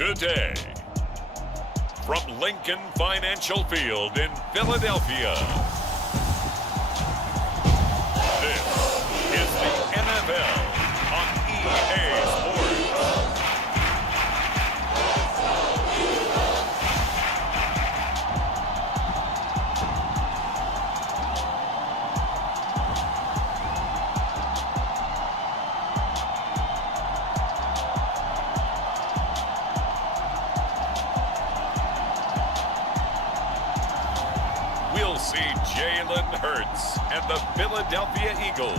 today. From Lincoln Financial Field in Philadelphia, this is the NFL on EA Sports. We'll see Jalen Hurts and the Philadelphia Eagles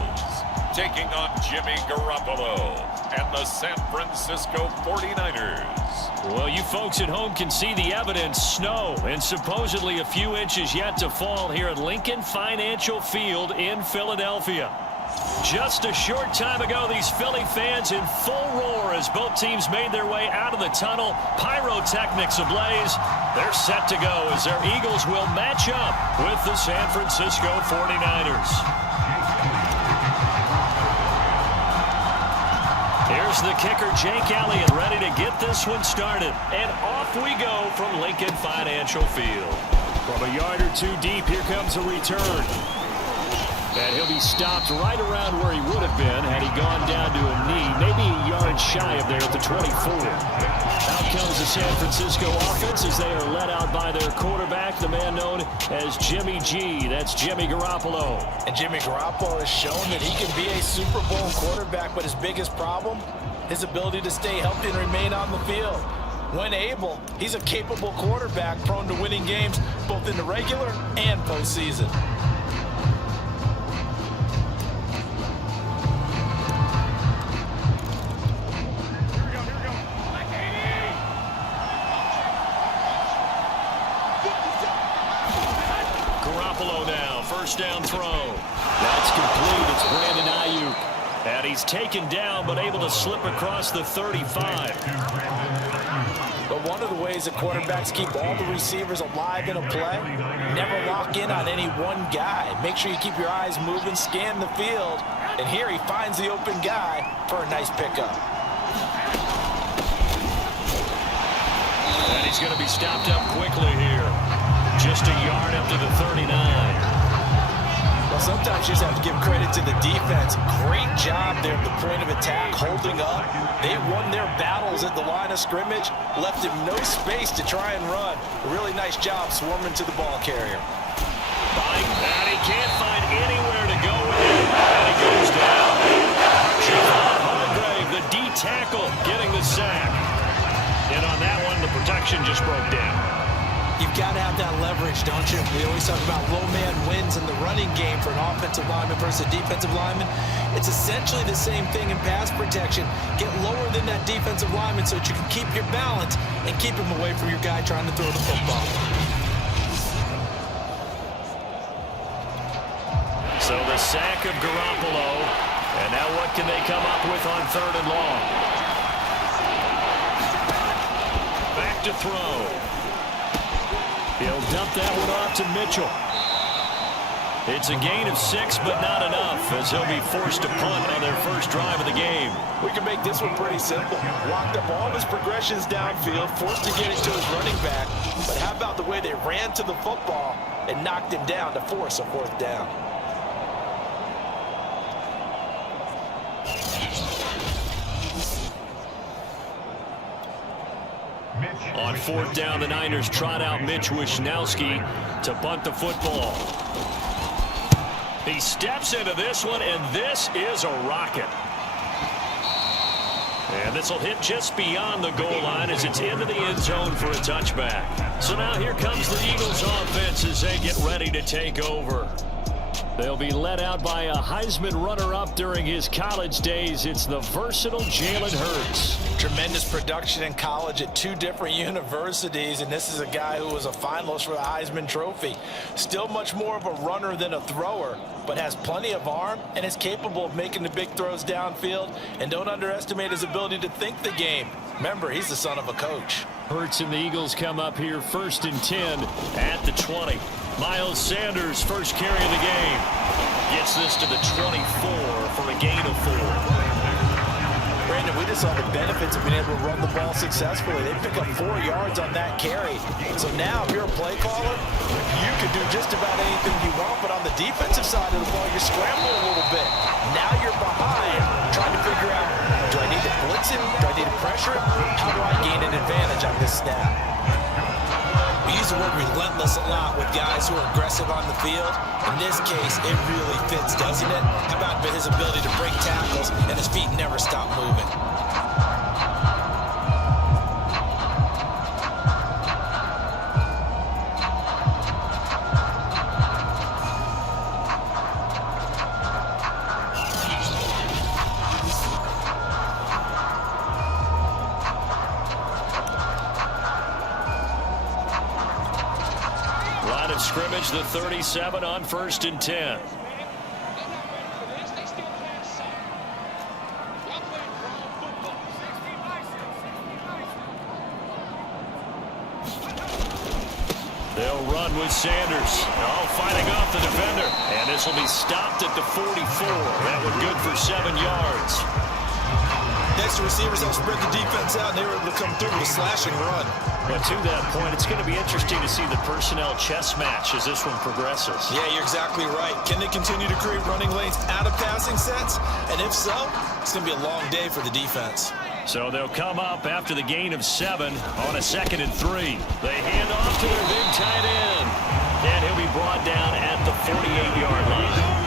taking on Jimmy Garoppolo and the San Francisco 49ers. Well, you folks at home can see the evidence. Snow and supposedly a few inches yet to fall here at Lincoln Financial Field in Philadelphia. Just a short time ago, these Philly fans in full roar as both teams made their way out of the tunnel. Pyrotechnics ablaze. They're set to go as their Eagles will match up with the San Francisco 49ers. Here's the kicker, Jake Elliott, ready to get this one started. And off we go from Lincoln Financial Field. From a yard or two deep, here comes a return. And he'll be stopped right around where he would have been had he gone down to a knee, maybe a yard shy of there at the 24. Out comes the San Francisco offense as they are led out by their quarterback, the man known as Jimmy G. That's Jimmy Garoppolo. And Jimmy Garoppolo has shown that he can be a Super Bowl quarterback, but his biggest problem, his ability to stay healthy and remain on the field. When able, he's a capable quarterback prone to winning games both in the regular and postseason. First down throw. That's complete. It's Brandon Ayuk. And he's taken down but able to slip across the 35. But one of the ways that quarterbacks keep all the receivers alive in a play, never lock in on any one guy. Make sure you keep your eyes moving, scan the field. And here he finds the open guy for a nice pickup. And he's going to be stopped up quickly here. Just a yard up to the 39. Well, sometimes you just have to give credit to the defense. Great job there at the point of attack, holding up. They won their battles at the line of scrimmage, left him no space to try and run. A really nice job swarming to the ball carrier. And he can't find anywhere to go with it. And he goes down. Hargrave, the D tackle, getting the sack. And on that one, the protection just broke down. You've got to have that leverage, don't you? We always talk about low man wins in the running game for an offensive lineman versus a defensive lineman. It's essentially the same thing in pass protection. Get lower than that defensive lineman so that you can keep your balance and keep him away from your guy trying to throw the football. So the sack of Garoppolo. And now what can they come up with on third and long? Back to throw. He'll dump that one off to Mitchell. It's a gain of 6, but not enough, as he'll be forced to punt on their first drive of the game. We can make this one pretty simple. Locked up all of his progressions downfield, forced to get it to his running back. But how about the way they ran to the football and knocked him down to force a fourth down? On fourth down, the Niners trot out Mitch Wishnowski to bunt the football. He steps into this one, and this is a rocket. And this will hit just beyond the goal line as it's into the end zone for a touchback. So now here comes the Eagles offense as they get ready to take over. They'll be led out by a Heisman runner-up during his college days. It's the versatile Jalen Hurts. Tremendous production in college at 2 different universities, and this is a guy who was a finalist for the Heisman Trophy. Still much more of a runner than a thrower, but has plenty of arm and is capable of making the big throws downfield. And don't underestimate his ability to think the game. Remember, he's the son of a coach. Hurts and the Eagles come up here first and 10 at the 20. Miles Sanders, first carry of the game. Gets this to the 24 for a gain of 4. Brandon, we just saw the benefits of being able to run the ball successfully. They pick up 4 yards on that carry. So now, if you're a play caller, you can do just about anything you want. But on the defensive side of the ball, you're scrambling a little bit. Now you're behind, trying to figure out, do I need to blitz him? Do I need to pressure him? How do I gain an advantage on this snap? We use the word relentless a lot with guys who are aggressive on the field. In this case, it really fits, doesn't it? How about his ability to break tackles and his feet never stop moving? Scrimmage, the 37 on 1st and 10. They'll run with Sanders. Oh, fighting off the defender. And this will be stopped at the 44. That one good for 7 yards. Next, the receivers help spread the defense out, and they were able to come through with a slashing run. But to that point, it's going to be interesting to see the personnel chess match as this one progresses. Yeah, you're exactly right. Can they continue to create running lanes out of passing sets? And if so, it's going to be a long day for the defense. So they'll come up after the gain of 7 on a 2nd and 3. They hand off to their big tight end. And he'll be brought down at the 48-yard line.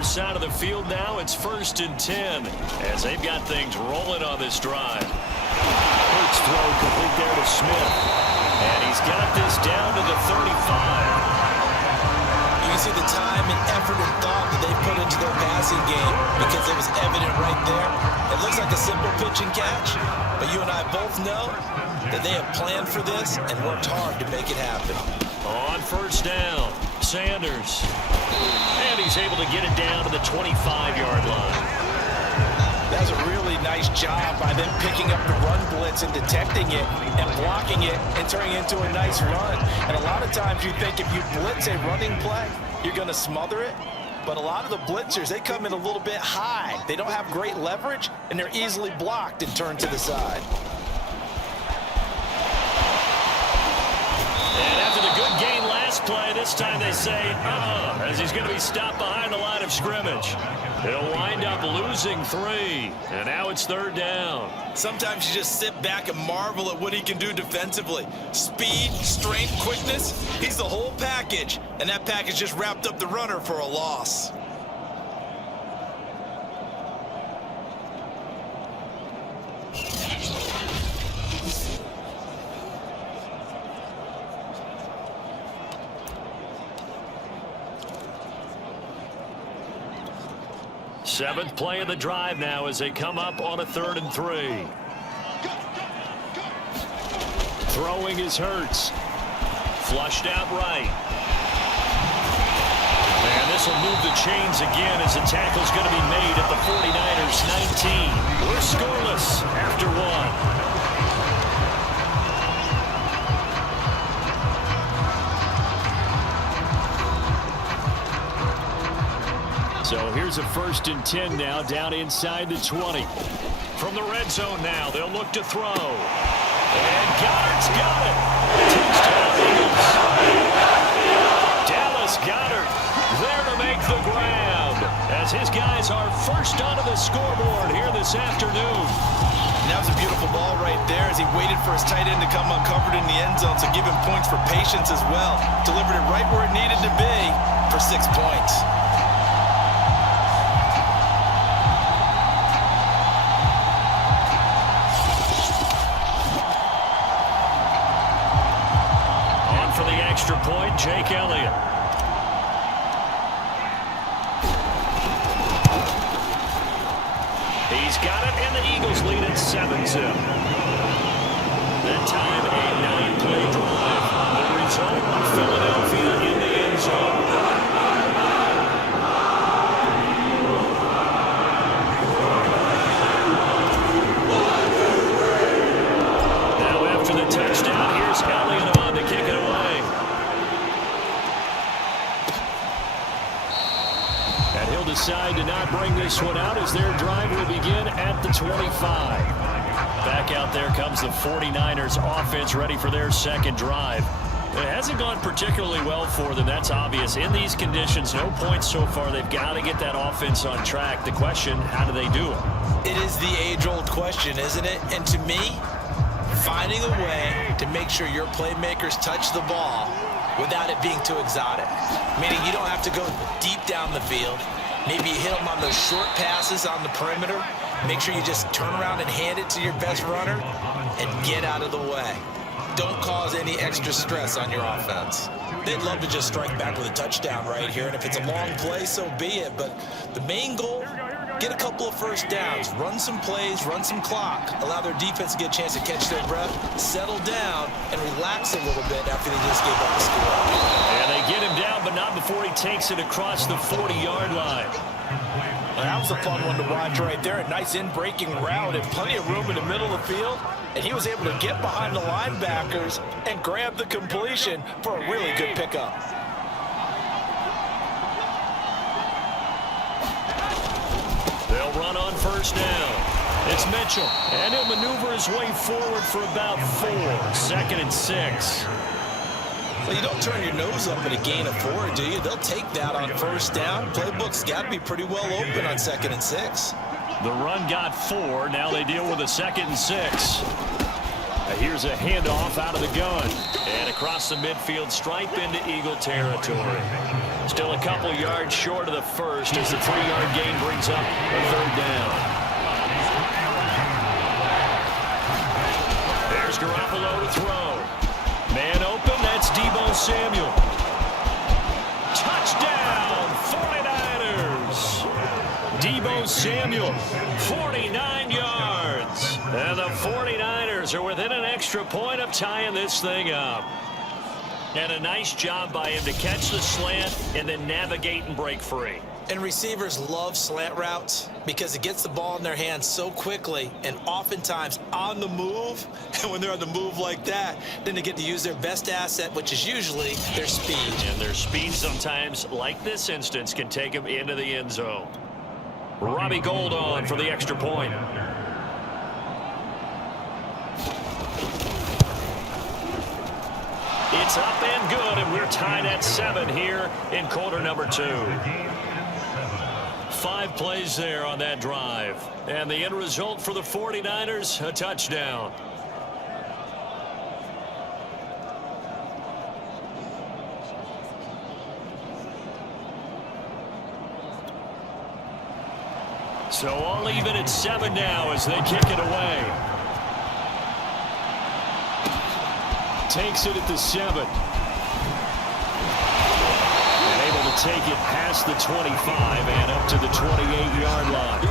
Side of the field now, it's 1st and 10 as they've got things rolling on this drive. Hurts throw complete there to Smith, and he's got this down to the 35. You can see the time and effort and thought that they put into their passing game because it was evident right there. It looks like a simple pitch and catch, but you and I both know that they have planned for this and worked hard to make it happen. On 1st down, Sanders. And he's able to get it down to the 25-yard line. That was a really nice job by them picking up the run blitz and detecting it and blocking it and turning it into a nice run. And a lot of times you think if you blitz a running play, you're going to smother it. But a lot of the blitzers, they come in a little bit high. They don't have great leverage, and they're easily blocked and turned to the side. And after the good gain last play, this time they say, as he's going to be stopped behind the line of scrimmage. He'll wind up losing 3, and now it's 3rd down. Sometimes you just sit back and marvel at what he can do defensively. Speed, strength, quickness, he's the whole package, and that package just wrapped up the runner for a loss. Seventh play of the drive now as they come up on a 3rd and 3. Throwing is Hurts. Flushed out right. And this will move the chains again as the tackle's going to be made at the 49ers 19. We're scoreless after 1. So here's a 1st and 10 now down inside the 20. From the red zone now, they'll look to throw. And Goddard's got it. Touchdown Eagles. Dallas Goedert there to make the grab as his guys are first onto the scoreboard here this afternoon. And that was a beautiful ball right there as he waited for his tight end to come uncovered in the end zone, so give him points for patience as well. Delivered it right where it needed to be for 6 points. Extra point, Jake Elliott. got it, and the Eagles lead at 7-0. That time, a 9-play drive. The result, Philadelphia in the end zone. Now after the touchdown, here's Elliott on to kick it away. And he'll decide to not bring this one out as their drive will begin at the 25. Back out there comes the 49ers offense ready for their second drive. It hasn't gone particularly well for them. That's obvious. In these conditions, no points so far. They've got to get that offense on track. The question, how do they do it? It is the age-old question, isn't it? And to me, finding a way to make sure your playmakers touch the ball without it being too exotic. Meaning you don't have to go deep down the field. Maybe you hit them on those short passes on the perimeter. Make sure you just turn around and hand it to your best runner and get out of the way. Don't cause any extra stress on your offense. They'd love to just strike back with a touchdown right here, and if it's a long play, so be it. But the main goal, get a couple of first downs, run some plays, run some clock, allow their defense to get a chance to catch their breath, settle down, and relax a little bit after they just gave up the score. And they get him down, but not before he takes it across the 40-yard line. That was a fun one to watch right there. A nice in-breaking route and plenty of room in the middle of the field. And he was able to get behind the linebackers and grab the completion for a really good pickup. They'll run on first down. It's Mitchell, and he'll maneuver his way forward for about 4. 2nd and 6. Well, you don't turn your nose up at a gain of 4, do you? They'll take that on first down. Playbook's got to be pretty well open on 2nd and 6. The run got 4. Now they deal with a 2nd and 6. Here's a handoff out of the gun. And across the midfield stripe into Eagle territory. Still a couple yards short of the first as the 3-yard gain brings up a 3rd down. There's Garoppolo to throw. Man open, that's Deebo Samuel. Touchdown, 49ers. Deebo Samuel, 49 yards. And the 49ers are within an extra point of tying this thing up. And a nice job by him to catch the slant and then navigate and break free. And receivers love slant routes because it gets the ball in their hands so quickly and oftentimes on the move. And when they're on the move like that, then they get to use their best asset, which is usually their speed. And their speed sometimes, like this instance, can take them into the end zone. Robbie Gould on for the extra point. It's up and good, and we're tied at 7 here in quarter number 2. 5 plays there on that drive. And the end result for the 49ers, a touchdown. So all even at 7 now as they kick it away. Takes it at the 7. And able to take it past the 25 and up to the 28-yard line.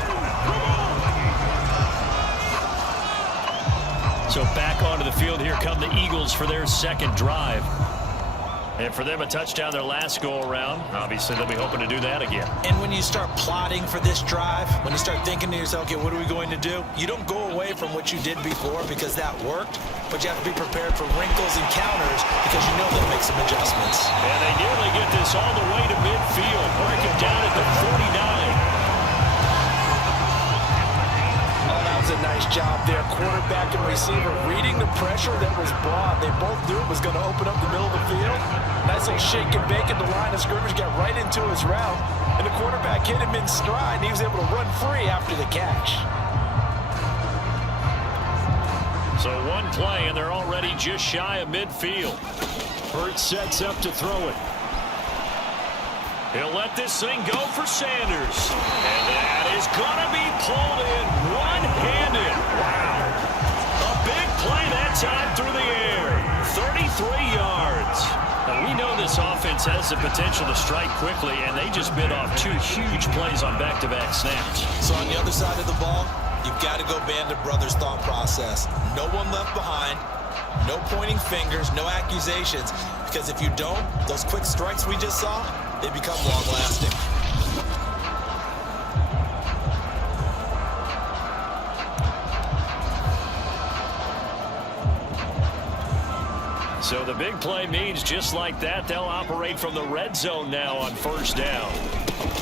So back onto the field, here come the Eagles for their second drive. And for them, a touchdown their last go-around. Obviously, they'll be hoping to do that again. And when you start plotting for this drive, when you start thinking to yourself, okay, what are we going to do? You don't go away from what you did before because that worked, but you have to be prepared for wrinkles and counters because you know they'll make some adjustments. And they nearly get this all the way to midfield. Break it down at the 49. A nice job there, quarterback and receiver reading the pressure that was brought. They both knew it was going to open up the middle of the field. Nice little shake and bake at the line of scrimmage, got right into his route, and the quarterback hit him in stride, and he was able to run free after the catch. So one play, and they're already just shy of midfield. Hurts sets up to throw it. He'll let this thing go for Sanders. And that is going to be pulled in one-handed. Wow. A big play that time through the air. 33 yards. Now, we know this offense has the potential to strike quickly, and they just bit off 2 huge plays on back-to-back snaps. So on the other side of the ball, You've got to go Band of Brothers thought process. No one left behind, no pointing fingers, no accusations, because if you don't, those quick strikes we just saw, they become long-lasting. So the big play means just like that, they'll operate from the red zone now on first down.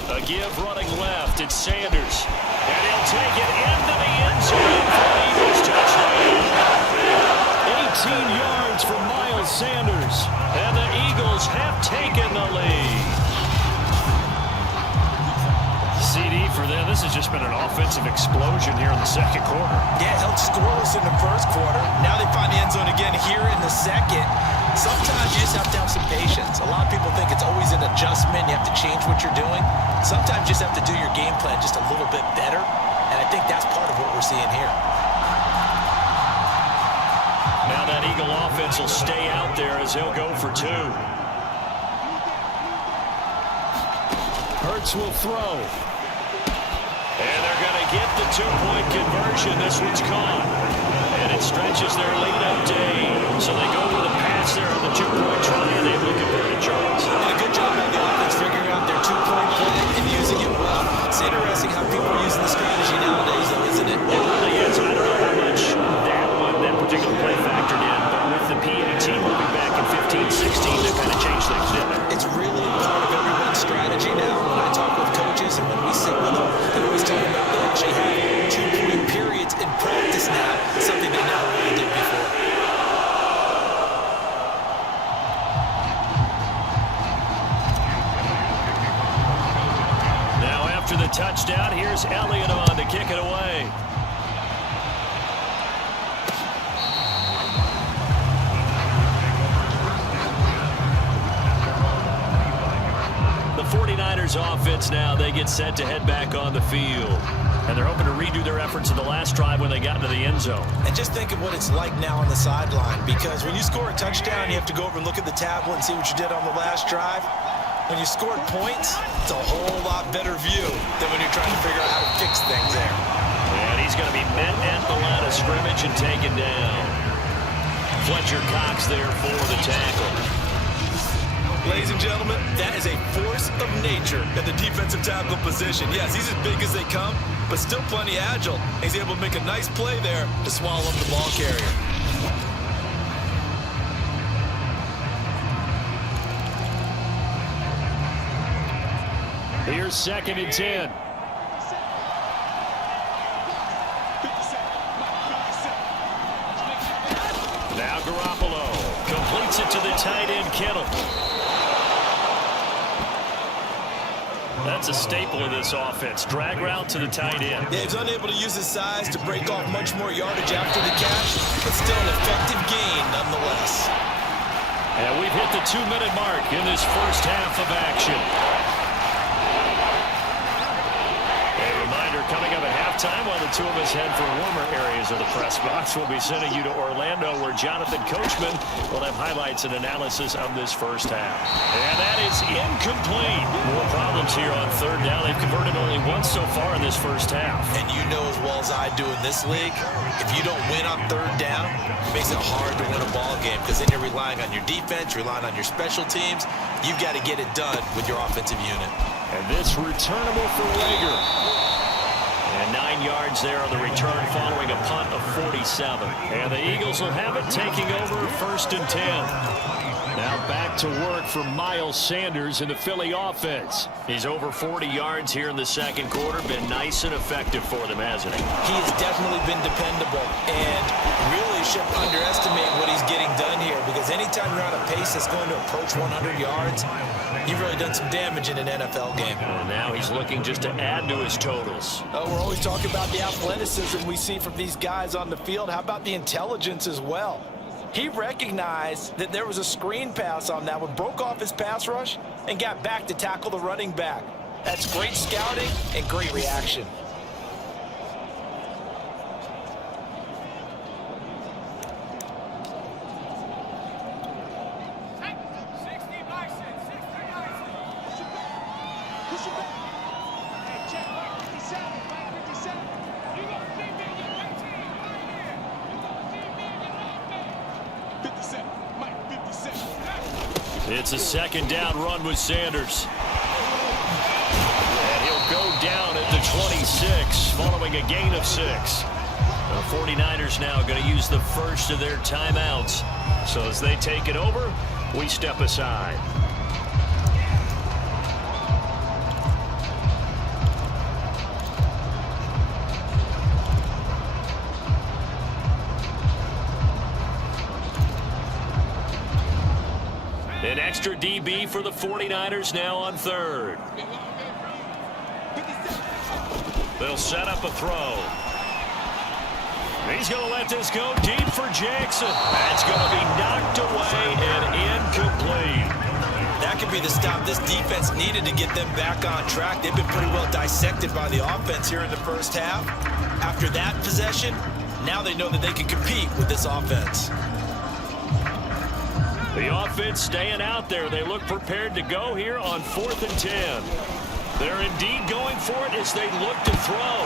A give running left, it's Sanders. And he'll take it into the end zone for an Eagles touchdown. 18 yards for Miles Sanders. And the Eagles have taken the lead. CD for them. This has just been an offensive explosion here in the second quarter. Yeah, held scoreless in the first quarter. Now they find the end zone again here in the second. Sometimes you just have to have some patience. A lot of people think it's always an adjustment. You have to change what you're doing. Sometimes you just have to do your game plan just a little bit better. And I think that's part of what we're seeing here. Now that Eagle offense will stay out there as they'll go for two. Hurts will throw. And they're going to get the two-point conversion. This one's caught. And it stretches their lead up to 8. So they go with a pass there on the two-point try, and they look at the Charles. Did a good job on the offense figuring out their two-point play and using it well. It's interesting how people are using the strategy nowadays, though, isn't it? It really is. I don't know how much that particular play factored in, but with the PAT moving back in 15-16, that kind of changed things, didn't it? It's really part of everyone's strategy now. When I talk with coaches and when we sit with them, they always talk about they actually have two-point periods in practice now, something they never really did before. Now after the touchdown, here's Elliott on to kick it away. The 49ers offense now, they get set to head back on the field. And they're hoping to redo their efforts in the last drive when they got into the end zone. And just think of what it's like now on the sideline, because when you score a touchdown, you have to go over and look at the tablet and see what you did on the last drive. When you scored points, it's a whole lot better view than when you're trying to figure out how to fix things there. And he's going to be met at the line of scrimmage and taken down. Fletcher Cox there for the tackle. Ladies and gentlemen, that is a force of nature at the defensive tackle position. Yes, he's as big as they come, but still plenty agile. He's able to make a nice play there to swallow up the ball carrier. Here's 2nd and 10. Now Garoppolo completes it to the tight end, Kittle. That's a staple of this offense. Drag route to the tight end. Yeah, he's unable to use his size to break off much more yardage after the catch, but still an effective gain nonetheless. And we've hit the 2-minute mark in this first half of action. A reminder coming up at halftime while the two of us head for warmer areas of the press box. We'll be sending you to Orlando where Jonathan Coachman will have highlights and analysis of this first half. And that is incomplete. More problems here on third down. They've converted only once so far in this first half. And you know as well as I do in this league, if you don't win on third down, it makes it hard to win a ball game because then you're relying on your defense, you're relying on your special teams. You've got to get it done with your offensive unit. And this returnable for Rager. And 9 yards there on the return following a punt of 47. And the Eagles will have it taking over 1st and 10. Now back to work for Miles Sanders in the Philly offense. He's over 40 yards here in the second quarter. Been nice and effective for them, hasn't he? He has definitely been dependable and really shouldn't underestimate what he's getting done here because anytime you're on a pace that's going to approach 100 yards, you've really done some damage in an NFL game. And now he's looking just to add to his totals. Oh, we're always talking about the athleticism we see from these guys on the field. How about the intelligence as well? He recognized that there was a screen pass on that one, broke off his pass rush, and got back to tackle the running back. That's great scouting and great reaction. Push it back. Hey, check, 57, 57. You go, It's a second down run with Sanders. And he'll go down at the 26 following a gain of 6. The 49ers now going to use the first of their timeouts. So as they take it over, we step aside. An extra DB for the 49ers now on third. They'll set up a throw. He's going to let this go deep for Jackson. That's going to be knocked away and incomplete. That could be the stop this defense needed to get them back on track. They've been pretty well dissected by the offense here in the first half. After that possession, now they know that they can compete with this offense. The offense staying out there. They look prepared to go here on 4th and 10. They're indeed going for it as they look to throw.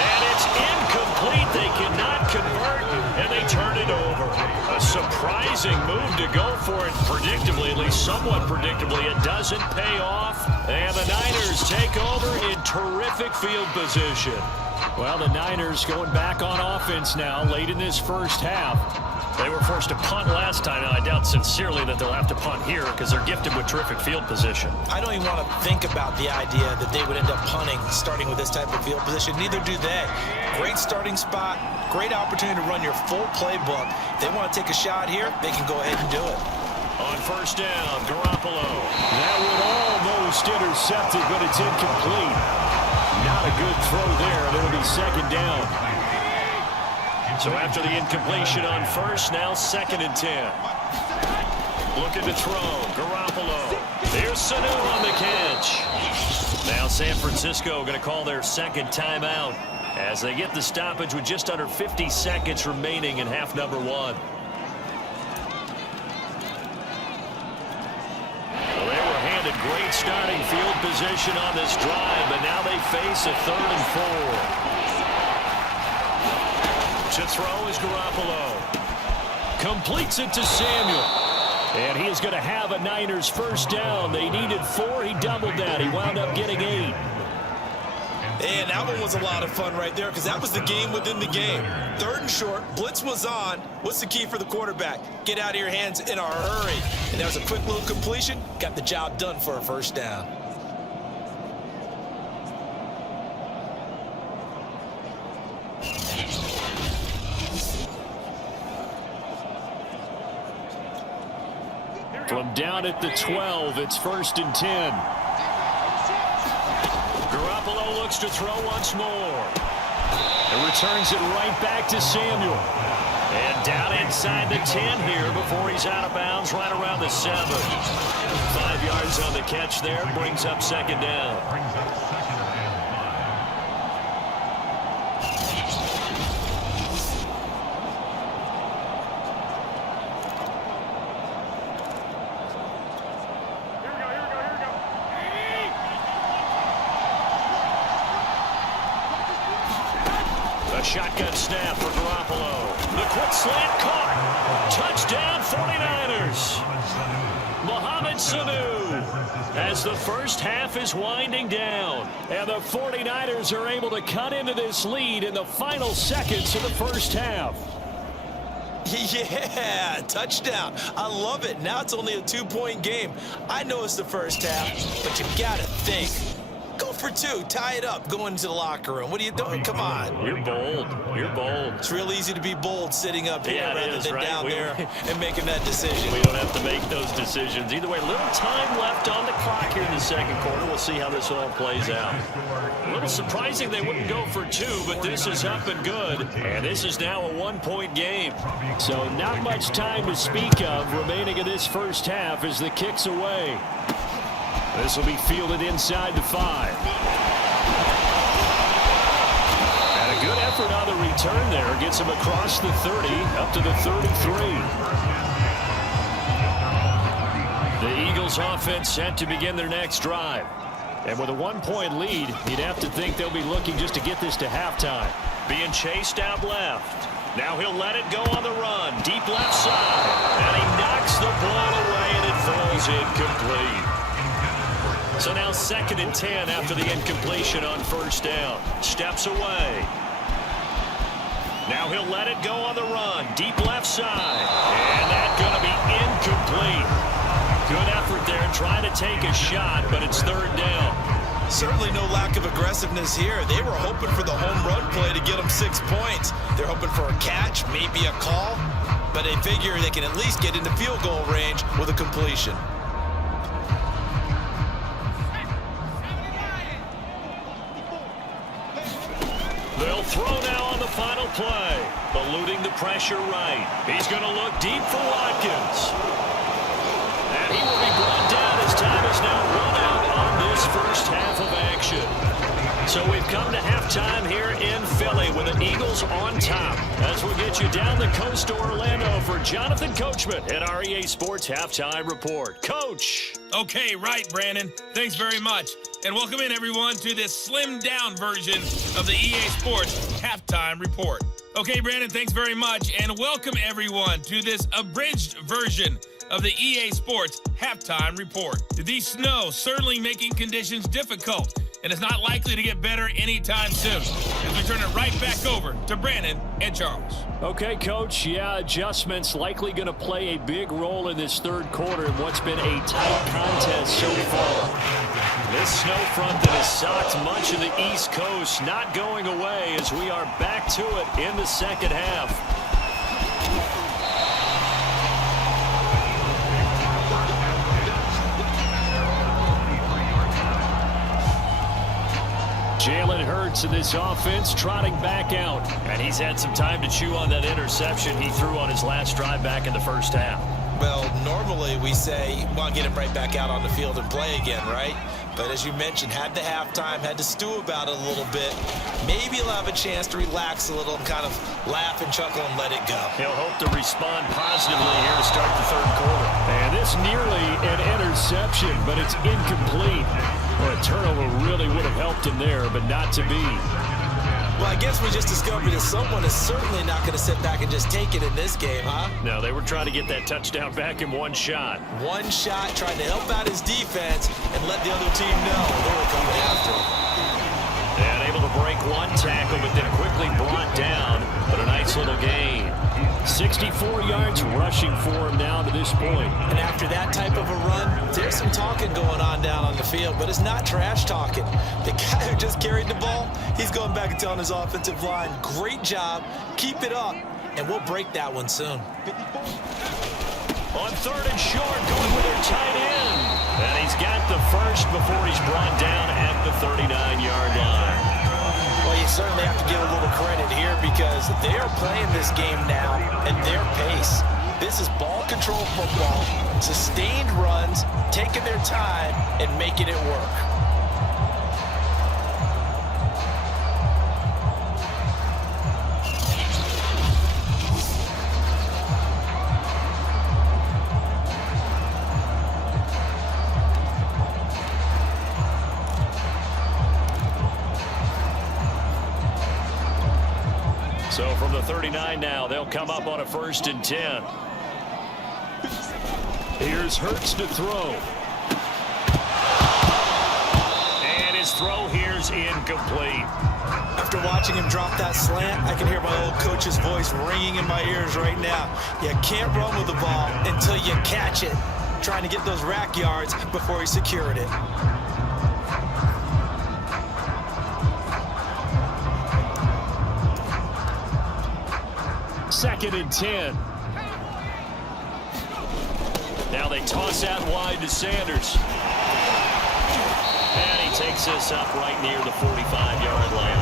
And it's incomplete. They cannot convert, and they turn it over. A surprising move to go for it. Predictably, at least somewhat predictably, it doesn't pay off. And the Niners take over in terrific field position. Well, the Niners going back on offense now late in this first half. They were forced to punt last time, and I doubt sincerely that they'll have to punt here because they're gifted with terrific field position. I don't even want to think about the idea that they would end up punting starting with this type of field position. Neither do they. Great starting spot, great opportunity to run your full playbook. If they want to take a shot here, they can go ahead and do it. On first down, Garoppolo. That one almost intercepted, but it's incomplete. Not a good throw there, and it'll be second down. So after the incompletion on first, now 2nd and 10. Looking to throw, Garoppolo. There's Sanu on the catch. Now San Francisco going to call their second timeout as they get the stoppage with just under 50 seconds remaining in half number 1. Well, they were handed great starting field position on this drive, but now they face a 3rd and 4. To throw is Garoppolo. Completes it to Samuel. And he is going to have a Niners first down. They needed 4. He doubled that. He wound up getting 8. And that one was a lot of fun right there because that was the game within the game. 3rd and short. Blitz was on. What's the key for the quarterback? Get out of your hands in a hurry. And that was a quick little completion. Got the job done for a first down. From down at the 12, it's 1st and 10. Garoppolo looks to throw once more. And returns it right back to Samuel. And down inside the 10 here before he's out of bounds right around the 7. 5 yards on the catch there, brings up second down. Shotgun snap for Garoppolo. The quick slant caught. Touchdown 49ers. Mohamed Sanu as the first half is winding down. And the 49ers are able to cut into this lead in the final seconds of the first half. Yeah, touchdown. I love it. Now it's only a 2-point game. I know it's the first half, but you got to think. Go for 2. Tie it up. Go into the locker room. What are you doing? Come on. You're bold. You're bold. It's real easy to be bold sitting up here rather than right? down there and making that decision. We don't have to make those decisions. Either way, little time left on the clock here in the second quarter. We'll see how this all plays out. A little surprising they wouldn't go for 2, but this is up and good. And this is now a 1-point game. So not much time to speak of remaining in this first half as the kick's away. This will be fielded inside the 5. And a good effort on the return there. Gets him across the 30, up to the 33. The Eagles offense set to begin their next drive. And with a 1-point lead, you'd have to think they'll be looking just to get this to halftime. Being chased out left. Now he'll let it go on the run. Deep left side. And he knocks the ball away, and it falls is incomplete. So now 2nd and 10 after the incompletion on first down. Steps away. Now he'll let it go on the run. Deep left side. And that's going to be incomplete. Good effort there trying to take a shot, but it's 3rd down. Certainly no lack of aggressiveness here. They were hoping for the home run play to get them 6 points. They're hoping for a catch, maybe a call, but they figure they can at least get into field goal range with a completion. They'll throw now on the final play. Eluding the pressure right. He's going to look deep for Watkins. And he will be brought down as time is now run out on this first half of action. So we've come to halftime here in Philly with the Eagles on top. As we get you down the coast to Orlando for Jonathan Coachman at our EA Sports Halftime Report. Coach. Okay, right, Brandon. Thanks very much. And welcome in, everyone, to this slimmed-down version of the EA Sports Halftime Report. Okay, Brandon, thanks very much. And welcome, everyone, to this abridged version of the EA Sports Halftime Report. The snow certainly making conditions difficult, and it's not likely to get better anytime soon. As we turn it right back over to Brandon and Charles. Okay, Coach. Yeah, adjustments likely going to play a big role in this 3rd quarter in what's been a tight contest so far. This snow front that has socked much of the East Coast not going away as we are back to it in the 2nd half. Jalen Hurts in this offense trotting back out. And he's had some time to chew on that interception he threw on his last drive back in the first half. Well, normally we say, well, get him right back out on the field and play again, right? But as you mentioned, had the halftime, had to stew about it a little bit. Maybe he'll have a chance to relax a little and kind of laugh and chuckle and let it go. He'll hope to respond positively here to start the 3rd quarter. And this nearly an interception, but it's incomplete. Well, a turnover really would have helped him there, but not to be. Well, I guess we just discovered that someone is certainly not going to sit back and just take it in this game, huh? No, they were trying to get that touchdown back in one shot. One shot, trying to help out his defense and let the other team know they were coming after him. And able to break one tackle, but then quickly brought down. But a nice little gain. 64 yards rushing for him now to this point. And after that type of a run, there's some talking going on down on the field, but it's not trash talking. The guy who just carried the ball, he's going back and telling his offensive line, great job, keep it up, and we'll break that one soon. On 3rd and short, going with their tight end. And he's got the first before he's brought down at the 39-yard line. Well, you certainly have to give a little credit here because they are playing this game now at their pace. This is ball control football, sustained runs, taking their time and making it work. So from the 39 now, they'll come up on a 1st and 10. Here's Hurts to throw. And his throw here's incomplete. After watching him drop that slant, I can hear my old coach's voice ringing in my ears right now. You can't run with the ball until you catch it. Trying to get those rack yards before he secured it. Second and 10. Now they toss out wide to Sanders. And he takes this up right near the 45-yard line.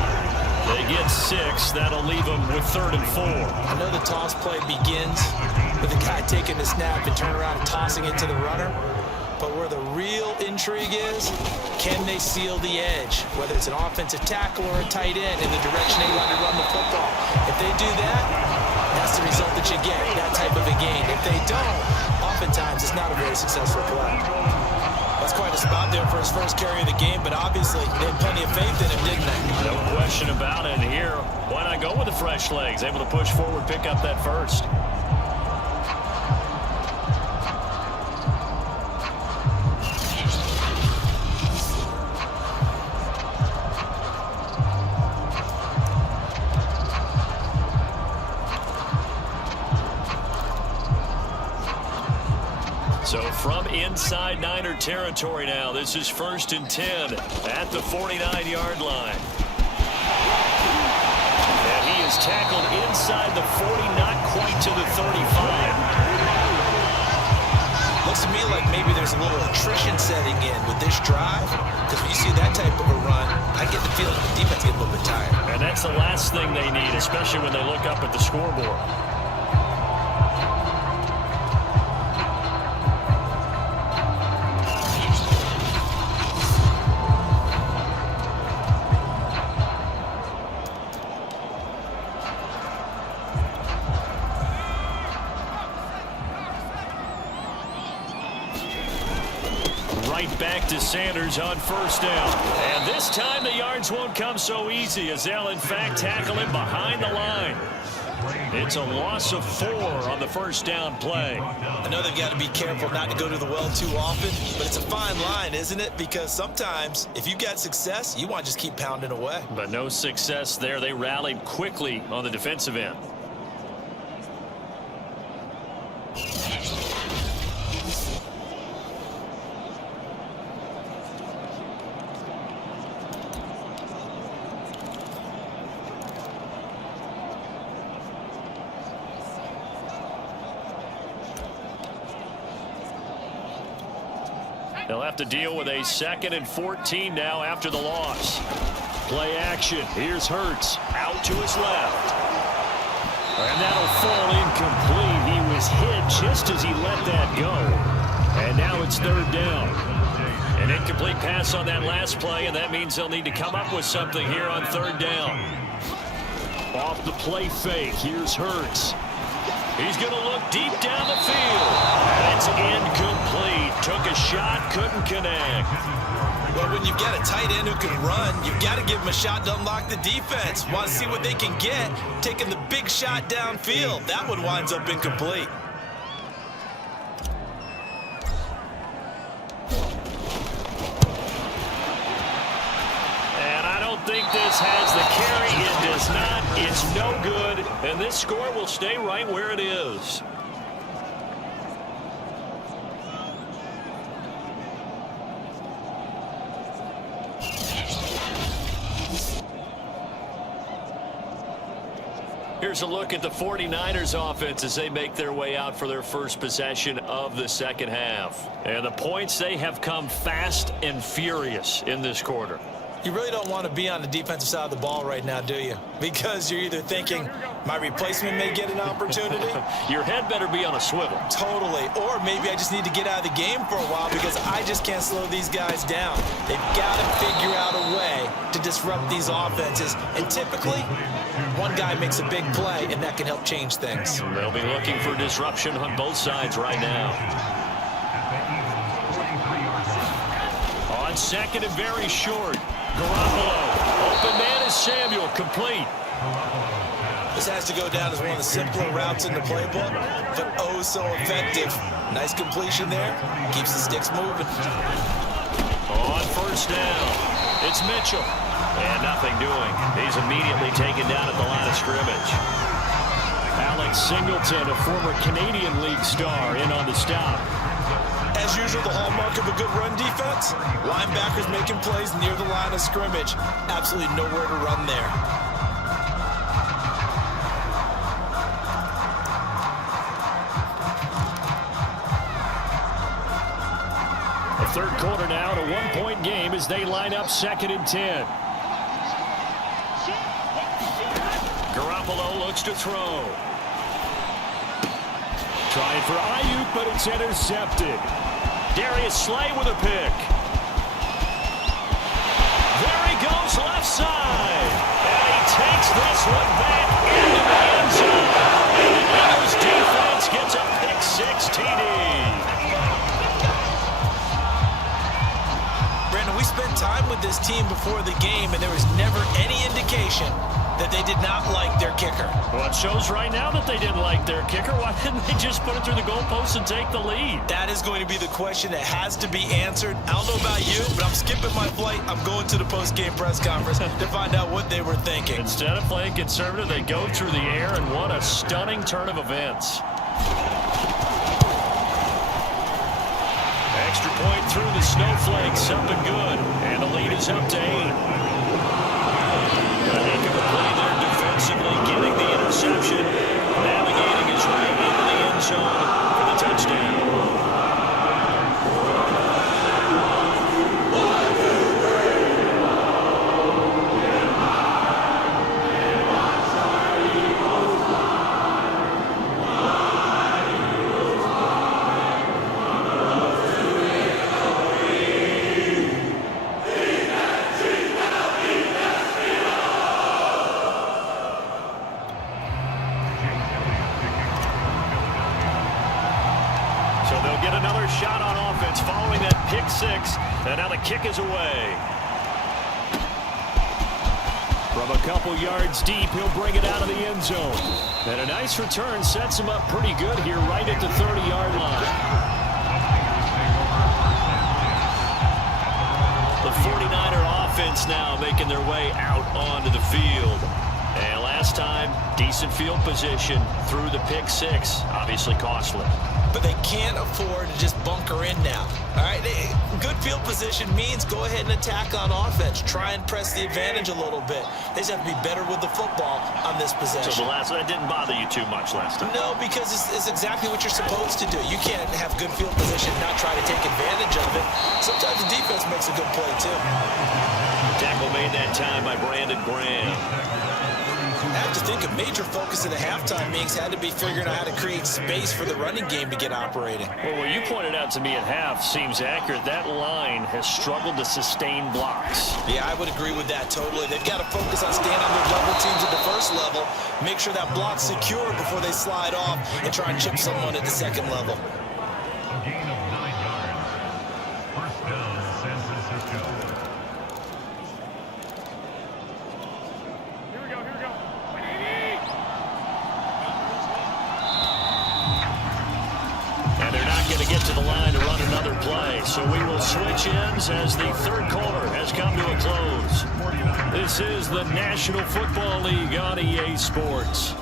They get 6. That'll leave them with 3rd and 4. I know the toss play begins with the guy taking the snap and turning around and tossing it to the runner. But where the real intrigue is, can they seal the edge? Whether it's an offensive tackle or a tight end in the direction they want to run the football. If they do that, that's the result that you get, that type of a game. If they don't, oftentimes it's not a very successful play. That's quite a spot there for his first carry of the game, but obviously they had plenty of faith in him, didn't they? No question about it. And here, why not go with the fresh legs? Able to push forward, pick up that first. So from inside Niner territory now, this is 1st and 10 at the 49-yard line. And he is tackled inside the 40, not quite to the 35. Looks to me like maybe there's a little attrition setting in with this drive, because when you see that type of a run, I get the feeling the defense gets a little bit tired. And that's the last thing they need, especially when they look up at the scoreboard. Back to Sanders on 1st down. And this time the yards won't come so easy as they'll in fact tackle him behind the line. It's a loss of 4 on the 1st down play. I know they've got to be careful not to go to the well too often, but it's a fine line, isn't it? Because sometimes if you got success, you want to just keep pounding away. But no success there. They rallied quickly on the defensive end. They'll have to deal with a 2nd and 14 now after the loss. Play action. Here's Hurts out to his left. And that'll fall incomplete. He was hit just as he let that go. And now it's 3rd down. An incomplete pass on that last play, and that means they'll need to come up with something here on 3rd down. Off the play fake. Here's Hurts. He's going to look deep down the field. That's incomplete. Took a shot, couldn't connect. Well, when you've got a tight end who can run, you've got to give him a shot to unlock the defense. Want to see what they can get, taking the big shot downfield. That one winds up incomplete. I think this has the carry. It does not. It's no good. And this score will stay right where it is. Here's a look at the 49ers offense as they make their way out for their first possession of the 2nd half. And the points, they have come fast and furious in this quarter. You really don't want to be on the defensive side of the ball right now, do you? Because you're either thinking, my replacement may get an opportunity. Your head better be on a swivel. Totally. Or maybe I just need to get out of the game for a while because I just can't slow these guys down. They've got to figure out a way to disrupt these offenses. And typically, one guy makes a big play, and that can help change things. They'll be looking for disruption on both sides right now. On 2nd and very short. Garoppolo. Open man is Samuel. Complete. This has to go down as one of the simpler routes in the playbook, but oh so effective. Nice completion there. Keeps the sticks moving. On 1st down, it's Mitchell. And nothing doing. He's immediately taken down at the line of scrimmage. Alex Singleton, a former Canadian League star, in on the stop. As usual, the hallmark of a good run defense, linebackers making plays near the line of scrimmage. Absolutely nowhere to run there. The 3rd quarter now, a 1-point game as they line up 2nd and 10. Garoppolo looks to throw. Trying for Ayuk, but it's intercepted. Darius Slay with a pick. There he goes, left side. And he takes this one back into the end zone. And the Eagles defense gets a pick-6 TD. Brandon, we spent time with this team before the game, and there was never any indication that they did not like their kicker. Well, it shows right now that they didn't like their kicker. Why didn't they just put it through the goalpost and take the lead? That is going to be the question that has to be answered. I don't know about you, but I'm skipping my flight. I'm going to the post-game press conference to find out what they were thinking. Instead of playing conservative, they go through the air, and what a stunning turn of events. through the snowflakes, up and good. And the lead is up to 8. A heck of a play there defensively, getting the interception, navigating his way into the end zone for the touchdown. Shot on offense following that pick 6, and now the kick is away. From a couple yards deep, he'll bring it out of the end zone. And a nice return sets him up pretty good here right at the 30-yard line. The 49er offense now making their way out onto the field. And last time, decent field position through the pick 6, obviously costly. But they can't afford to just bunker in now. All right, good field position means go ahead and attack on offense. Try and press the advantage a little bit. They just have to be better with the football on this possession. So that didn't bother you too much last time? No, because it's exactly what you're supposed to do. You can't have good field position and not try to take advantage of it. Sometimes the defense makes a good play, too. Tackle made that time by Brandon Graham. I have to think a major focus of the halftime meetings had to be figuring out how to create space for the running game to get operating. Well, what you pointed out to me at half seems accurate. That line has struggled to sustain blocks. Yeah, I would agree with that totally. They've got to focus on staying on their double teams at the first level, make sure that block's secure before they slide off and try and chip someone at the second level. A gain of 9 yards. First down, San Francisco. Going to get to the line to run another play. So we will switch ends as the third quarter has come to a close. This is the National Football League on EA Sports.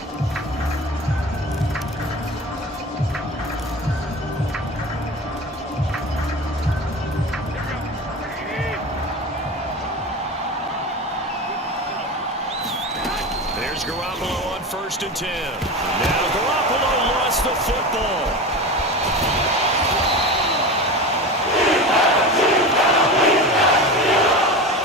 There's Garoppolo on 1st and 10. Now Garoppolo lost the football.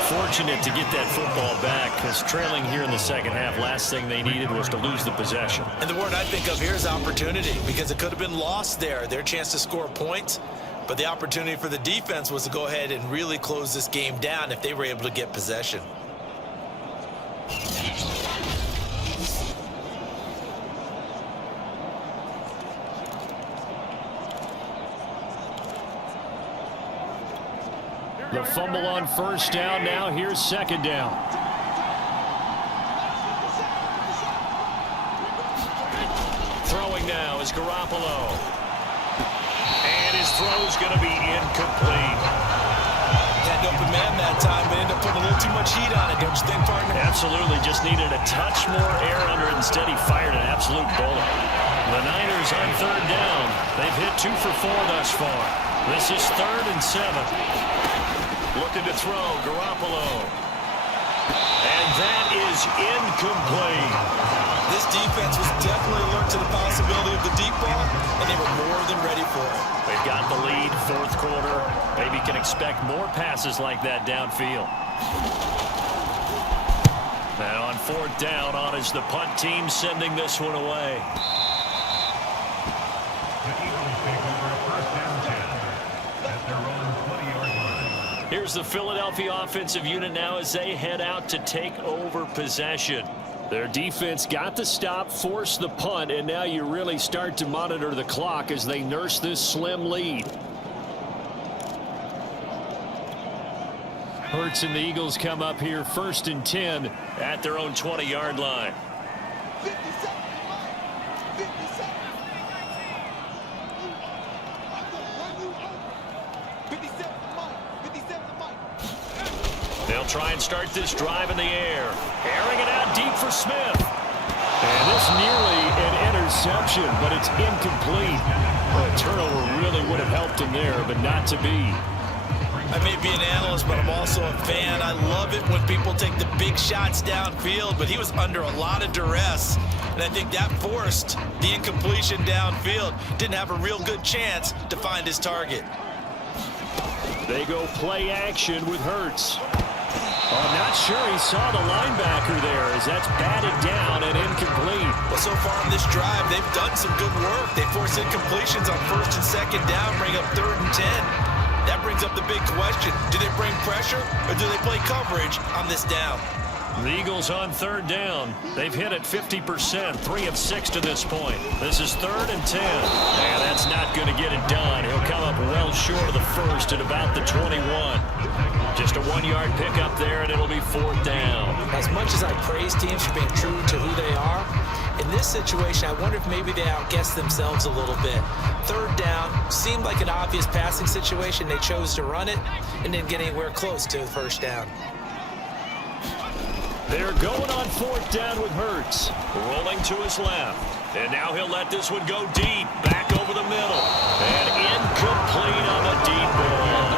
Fortunate to get that football back, because trailing here in the second half, last thing they needed was to lose the possession. And the word I think of here is opportunity, because it could have been lost there. Their chance to score points, but the opportunity for the defense was to go ahead and really close this game down if they were able to get possession. The fumble on 1st down. Now here's 2nd down. Throwing now is Garoppolo. And his throw's going to be incomplete. Had open man that time, but ended up putting a little too much heat on it, don't you think, partner? Absolutely. Just needed a touch more air under it. Instead, he fired an absolute bullet. The Niners on 3rd down. They've hit 2 for 4 thus far. This is 3rd and 7. Looking to throw, Garoppolo. And that is incomplete. This defense was definitely alert to the possibility of the deep ball, and they were more than ready for it. They've got the lead, 4th quarter. Maybe can expect more passes like that downfield. Now on 4th down, on is the punt team sending this one away. The Eagles take over 1st and 10 at their own 20-yard line. Here's the Philadelphia offensive unit now as they head out to take over possession. Their defense got the stop, forced the punt, and now you really start to monitor the clock as they nurse this slim lead. Hurts and the Eagles come up here 1st and 10 at their own 20-yard line. They'll try and start this drive in the air. Airing it out deep for Smith. And this nearly an interception, but it's incomplete. A turnover really would have helped him there, but not to be. 2nd and 10 for I may be an analyst, but I'm also a fan. I love it when people take the big shots downfield, but he was under a lot of duress, and I think that forced the incompletion downfield. Didn't have a real good chance to find his target. They go play action with Hurts. I'm not sure he saw the linebacker there as that's batted down and incomplete. Well, so far on this drive, they've done some good work. They force incompletions on 1st and 2nd down, bring up 3rd and 10. That brings up the big question. Do they bring pressure or do they play coverage on this down? The Eagles on 3rd down. They've hit it 50%, 3 of 6 to this point. This is 3rd and 10. And that's not going to get it done. He'll come up well short of the first at about the 21. Just a 1-yard pickup there, and it'll be 4th down. As much as I praise teams for being true to who they are, in this situation, I wonder if maybe they outguessed themselves a little bit. 3rd down seemed like an obvious passing situation. They chose to run it and didn't get anywhere close to the 1st down. They're going on 4th down with Hurts. Rolling to his left. And now he'll let this one go deep. Back over the middle. And incomplete on the deep ball.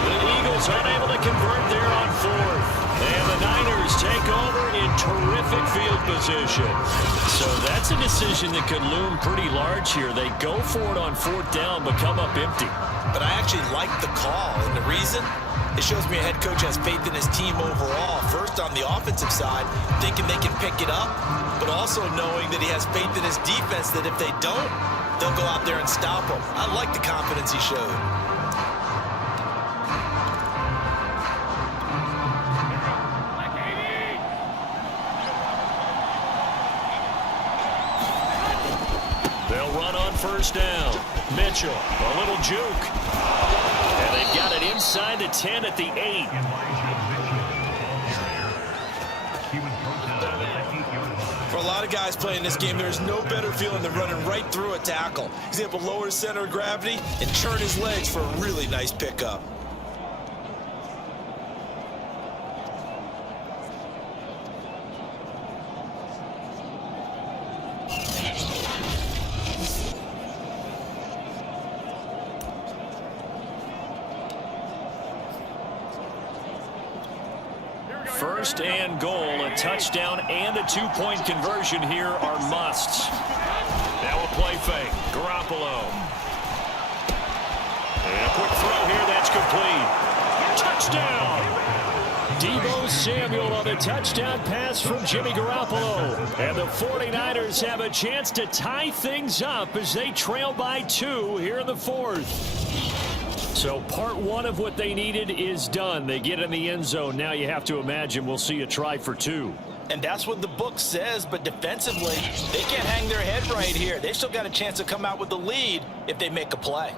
The Eagles unable to convert there on 4th. And the Niners take over in terrific field position. So that's a decision that could loom pretty large here. They go for it on 4th down, but come up empty. But I actually like the call, and the reason? It shows me a head coach has faith in his team overall. First, on the offensive side, thinking they can pick it up, but also knowing that he has faith in his defense that if they don't, they'll go out there and stop them. I like the confidence he showed. They'll run on 1st down. Mitchell, a little juke. And they've got it inside the 10 at the 8. For a lot of guys playing this game, there's no better feeling than running right through a tackle. He's able to lower his center of gravity and turn his legs for a really nice pickup. First and goal, a touchdown and a 2-point conversion here are musts. Now a play fake. Garoppolo. And a quick throw here, that's complete. Touchdown! Deebo Samuel on the touchdown pass from Jimmy Garoppolo. And the 49ers have a chance to tie things up as they trail by 2 here in the 4th. So part 1 of what they needed is done. They get in the end zone. Now you have to imagine we'll see a try for 2. And that's what the book says, but defensively, they can't hang their head right here. They still got a chance to come out with the lead if they make a play.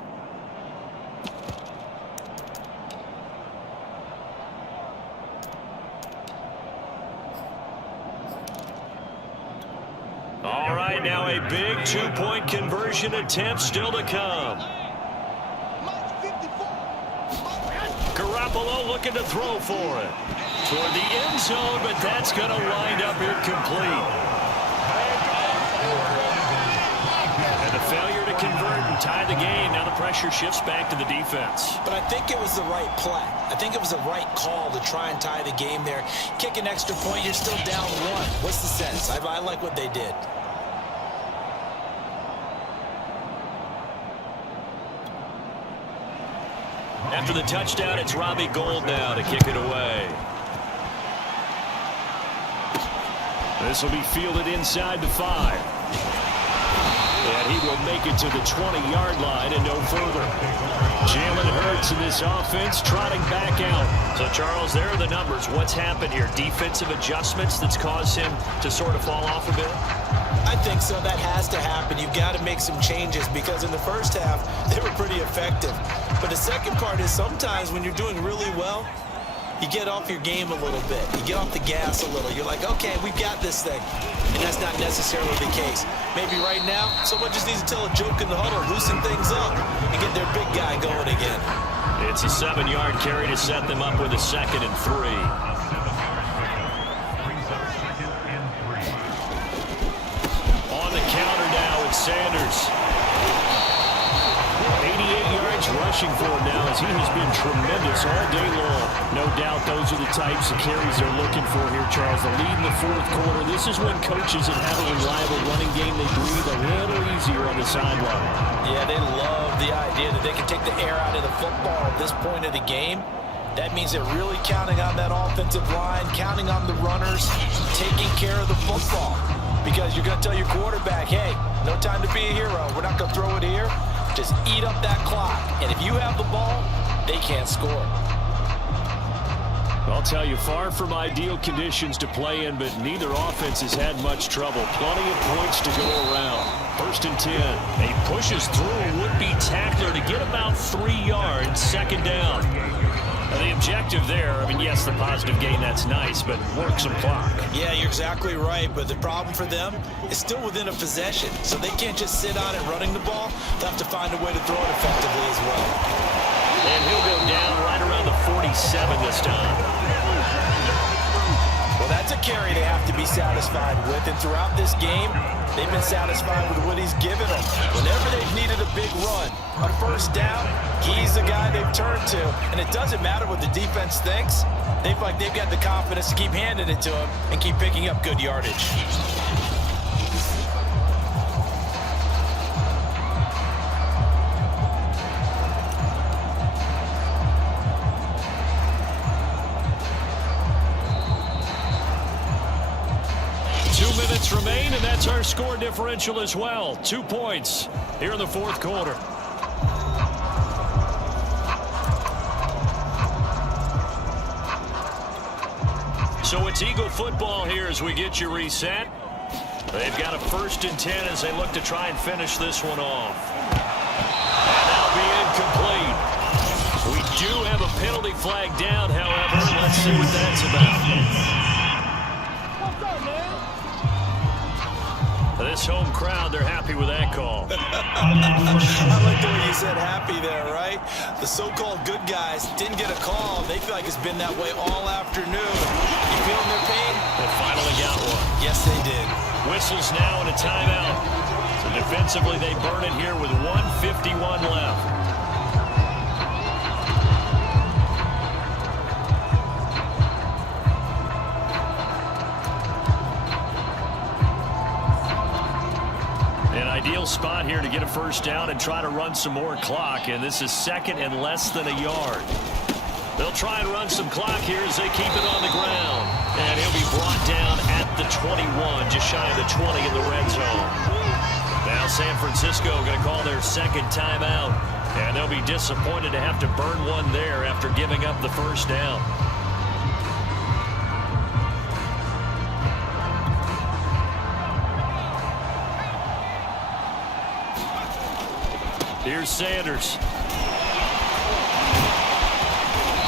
All right, now a big 2-point conversion attempt still to come. Garoppolo looking to throw for it. Toward the end zone, but that's going to wind up incomplete. And the failure to convert and tie the game. Now the pressure shifts back to the defense. But I think it was the right play. I think it was the right call to try and tie the game there. Kick an extra point, you're still down 1. What's the sense? I like what they did. After the touchdown, it's Robbie Gould now to kick it away. This will be fielded inside the 5. And he will make it to the 20-yard line and no further. Jalen Hurts in this offense trotting back out. So, Charles, there are the numbers. What's happened here? Defensive adjustments that's caused him to sort of fall off a bit? I think so. That has to happen. You've got to make some changes because in the first half, they were pretty effective. But the second part is sometimes when you're doing really well, you get off your game a little bit. You get off the gas a little. You're like, okay, we've got this thing. And that's not necessarily the case. Maybe right now, someone just needs to tell a joke in the huddle, loosen things up, and get their big guy going again. It's a 7-yard carry to set them up with a 2nd and 3. On the counter now, it's Sanders. 88 yards rushing for him now as he has been tremendous all day long. No doubt those are the types of carries they're looking for here, Charles. The lead in the fourth quarter. This is when coaches that have a reliable running game, they breathe a little easier on the sideline. Yeah, they love the idea that they can take the air out of the football at this point of the game. That means they're really counting on that offensive line, counting on the runners, taking care of the football. Because you're going to tell your quarterback, hey, no time to be a hero. We're not going to throw it here. Just eat up that clock. And if you have the ball, they can't score. I'll tell you, far from ideal conditions to play in, but neither offense has had much trouble. Plenty of points to go around. 1st and 10. He pushes through a would-be tackler to get about 3 yards. 2nd down. The objective there, I mean, yes, the positive gain, that's nice, but work some clock. Yeah, you're exactly right, but the problem for them is still within a possession, so they can't just sit on it running the ball. They'll have to find a way to throw it effectively as well. And he'll go down right around the 47 this time. Well, that's a carry they have to be satisfied with, and throughout this game, they've been satisfied with what he's given them. Whenever they've needed a big run, a 1st down, he's the guy they've turned to. And it doesn't matter what the defense thinks. They've got the confidence to keep handing it to him and keep picking up good yardage. Remain, and that's our score differential as well. 2 points here in the fourth quarter. So it's Eagle football here as we get you reset. They've got a 1st and 10 as they look to try and finish this one off. And that'll be incomplete. We do have a penalty flag down, however. Let's see what that's about. This home crowd, they're happy with that call. I like the way you said happy there, right? The so-called good guys didn't get a call. They feel like it's been that way all afternoon. You feeling their pain? They finally got one. Yes, they did. Whistles now and a timeout. So defensively, they burn it here with 1:51 left. Ideal spot here to get a 1st down and try to run some more clock, and this is 2nd and less than a yard. They'll try and run some clock here as they keep it on the ground, and he'll be brought down at the 21, just shy of the 20 in the red zone. Now San Francisco going to call their 2nd timeout, and they'll be disappointed to have to burn one there after giving up the 1st down. Here's Sanders.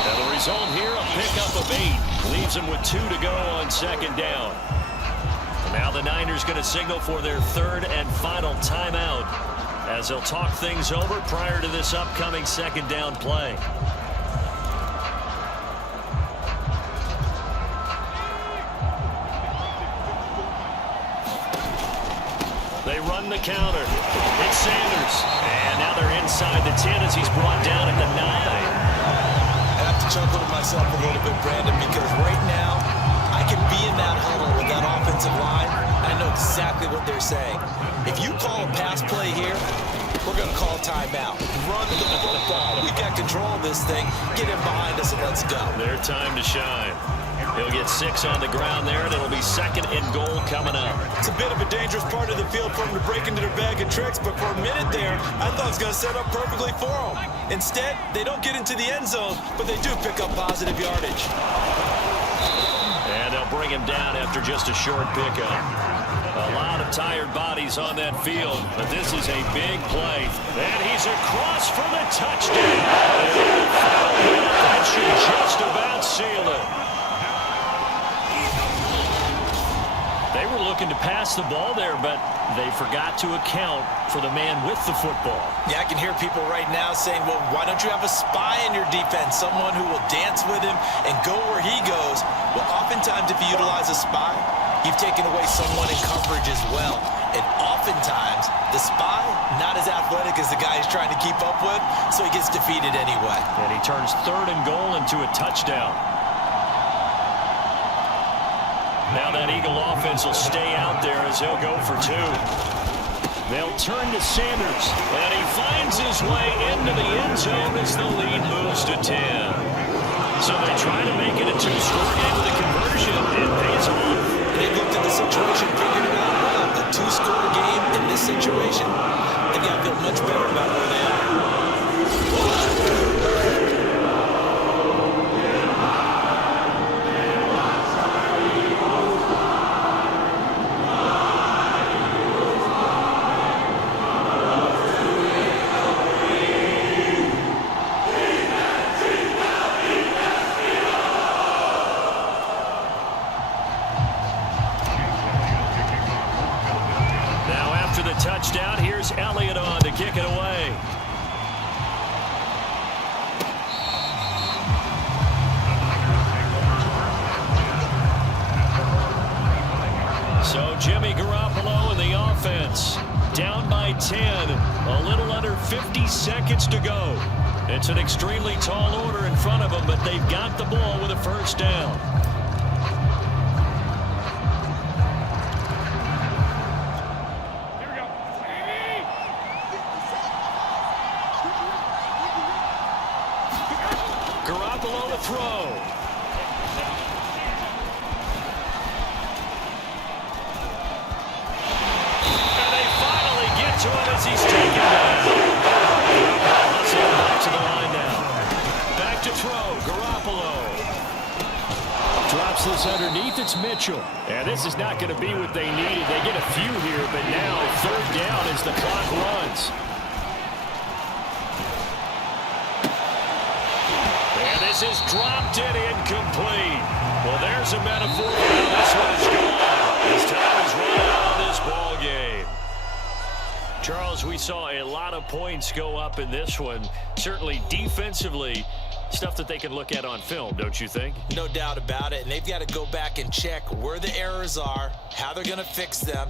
And the result here, a pickup of 8. Leaves him with 2 to go on 2nd down. And now the Niners going to signal for their 3rd and final timeout as they'll talk things over prior to this upcoming 2nd down play. They run the counter. It's Sanders. And now they're inside the 10 as he's brought down at the 9. I have to chuckle to myself a little bit, Brandon, because right now I can be in that huddle with that offensive line. I know exactly what they're saying. If you call a pass play here, we're going to call timeout. Run the football. We've got control of this thing. Get in behind us and let's go. Their time to shine. He'll get 6 on the ground there, and it'll be 2nd and goal coming up. It's a bit of a dangerous part of the field for him to break into their bag of tricks, but for a minute there, I thought it was going to set up perfectly for him. Instead, they don't get into the end zone, but they do pick up positive yardage. And they'll bring him down after just a short pickup. A lot of tired bodies on that field, but this is a big play. And he's across for the touchdown. That should just about seal it. They were looking to pass the ball there, but they forgot to account for the man with the football. Yeah, I can hear people right now saying, well, why don't you have a spy in your defense, someone who will dance with him and go where he goes? Well, oftentimes if you utilize a spy, you've taken away someone in coverage as well. And oftentimes, the spy, not as athletic as the guy he's trying to keep up with, so he gets defeated anyway. And he turns 3rd and goal into a touchdown. Now that Eagle offense will stay out there as they'll go for 2. They'll turn to Sanders, and he finds his way into the end zone as the lead moves to 10. So they try to make it a 2-score game with a conversion. It pays off. They looked at the situation, figured it out well. A 2-score game in this situation, they've got to feel much better about where they are. Touchdown. Here's Elliott on to kick it away. So Jimmy Garoppolo and the offense down by 10. A little under 50 seconds to go. It's an extremely tall order in front of them, but they've got the ball with a 1st down. Garoppolo to throw. And they finally get to him as he's taken down. Hustling back to the line now. Back to throw. Garoppolo. Drops this underneath. It's Mitchell. And this is not going to be what they needed. They get a few here, but now 3rd down as the clock runs. This is dropped and incomplete. Well, there's a metaphor for how this one is gone. His time is running out on this ball game. Charles, we saw a lot of points go up in this one. Certainly defensively, stuff that they can look at on film, don't you think? No doubt about it. And they've got to go back and check where the errors are, how they're going to fix them,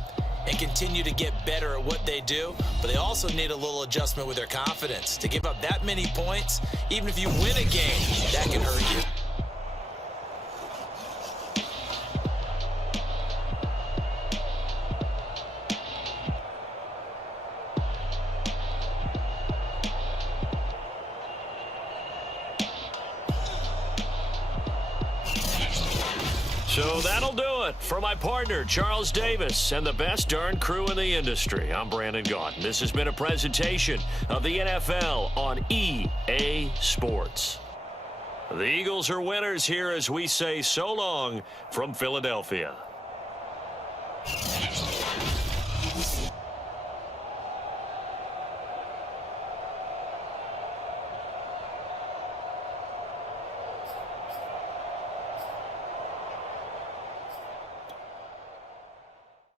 and continue to get better at what they do. But they also need a little adjustment with their confidence. To give up that many points, even if you win a game, that can hurt you. So that'll do it for my partner, Charles Davis, and the best darn crew in the industry. I'm Brandon Gaudin. This has been a presentation of the NFL on EA Sports. The Eagles are winners here as we say so long from Philadelphia.